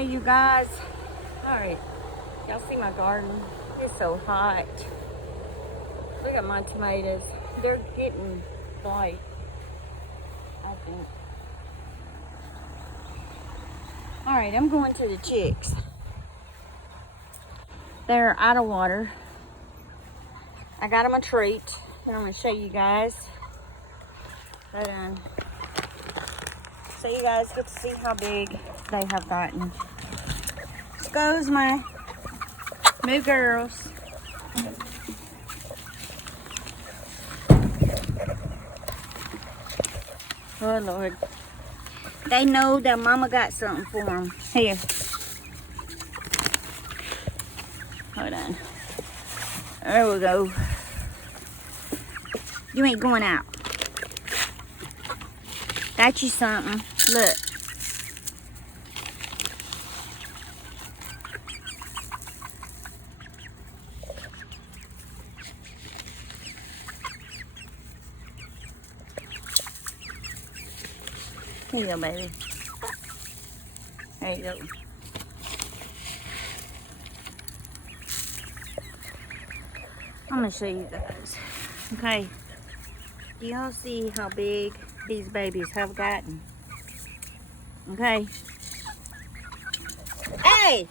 Hey, you guys. All right. Y'all see my garden? It's so hot. Look at my tomatoes. They're getting blight, I think. All right, I'm going to the chicks. They're out of water. I got them a treat that I'm going to show you guys. But, so you guys get to see how big they have gotten. Here goes my new girls. Oh, Lord. They know that Mama got something for them. Here. Hold on. There we go. You ain't going out. Got you something. Look. Here you go, baby. There you go. I'm gonna show you guys. Okay. Do y'all see how big these babies have gotten? Okay. Hey!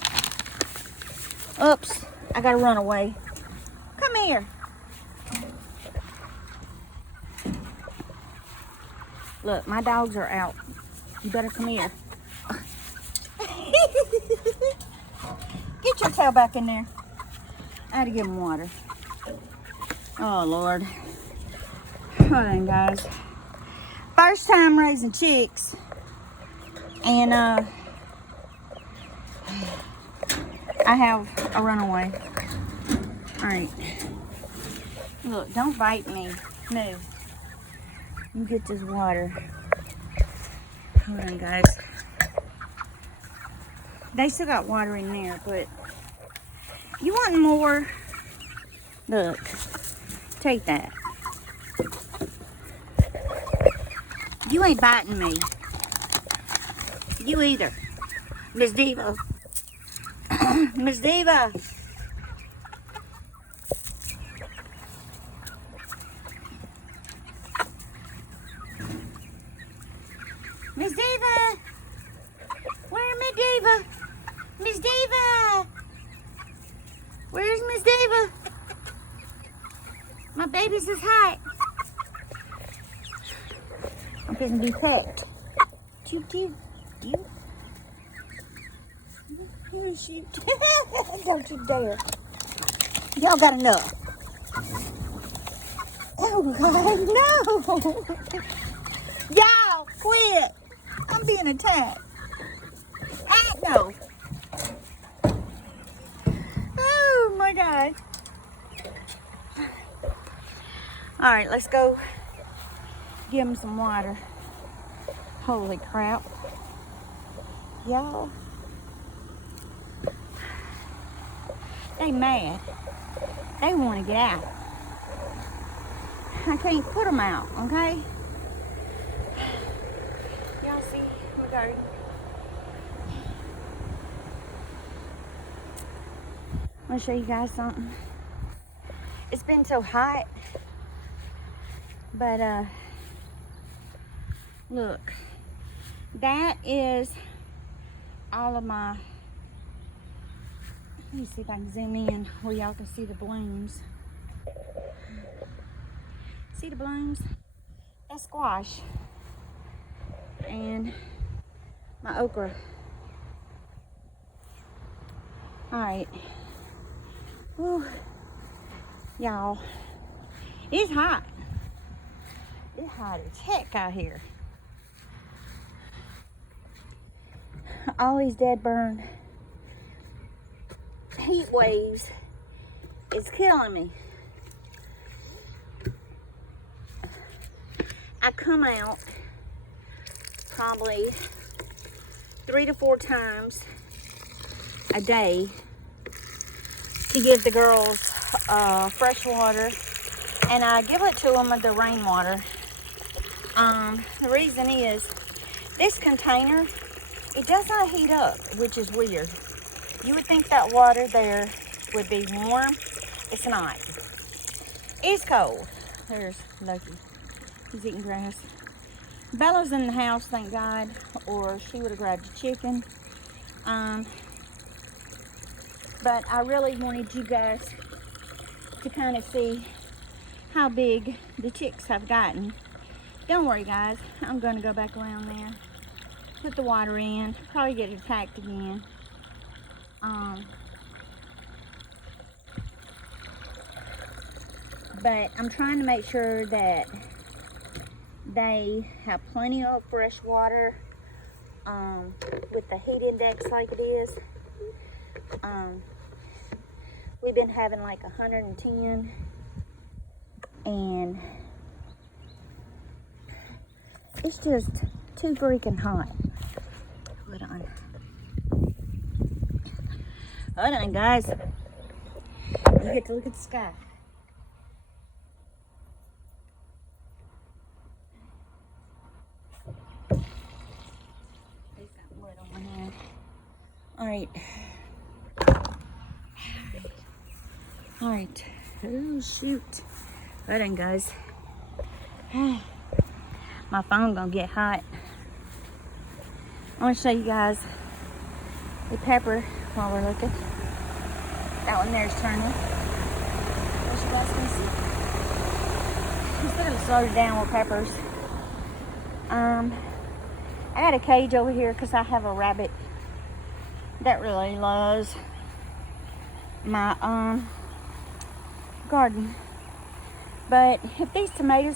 Oops. I gotta run away. Come here. Look, my dogs are out. You better come here. Get your tail back in there. I had to give them water. Oh, Lord. Hold on, guys. First time raising chicks. And, I have a runaway. Alright. Look, don't bite me. No. You get this water. Hold on, guys. They still got water in there, but you want more? Look, take that. You ain't biting me. You either. Miss Diva. Miss Diva. Miss Diva! Where's Miss Diva? Miss Diva! Where's Miss Diva? My baby's is hot. I'm gonna be pet. Cute, cute, cute. You shoot. Don't you dare. Y'all got enough. Oh, God, no. Y'all, quit. I'm being attacked. No. Oh, my God. All right, let's go give them some water. Holy crap. Y'all. They mad. They want to get out. I can't put them out, okay? Y'all see my garden? I'm gonna show you guys something. It's been so hot, but look, that is all of my, let me see if I can zoom in where y'all can see the blooms. See the blooms? That's squash. And my okra. All right. Whew. Y'all, it's hot. It's hot as heck out here. All these dead burn heat waves is killing me. I come out probably 3 to 4 times a day to give the girls fresh water, and I give it to them with the rainwater. The reason is this container it does not heat up, which is weird. You would think that water there would be warm. It's not. It's cold. There's Lucky. He's eating grass. Bella's in the house, thank God, or she would have grabbed a chicken. But I really wanted you guys to kind of see how big the chicks have gotten. Don't worry, guys. I'm going to go back around there, put the water in, probably get attacked again. But I'm trying to make sure that they have plenty of fresh water with the heat index like it is. We've been having like 110, and it's just too freaking hot. Hold on. Hold on, guys. You get to look at the sky. All right. All right. Oh, shoot. Hold on, guys. My phone gonna get hot. I want to show you guys the pepper while we're looking. That one there's turning. As you guys can see. I'm still gonna slow it down with peppers. I got a cage over here because I have a rabbit that really loves my garden. But if these tomatoes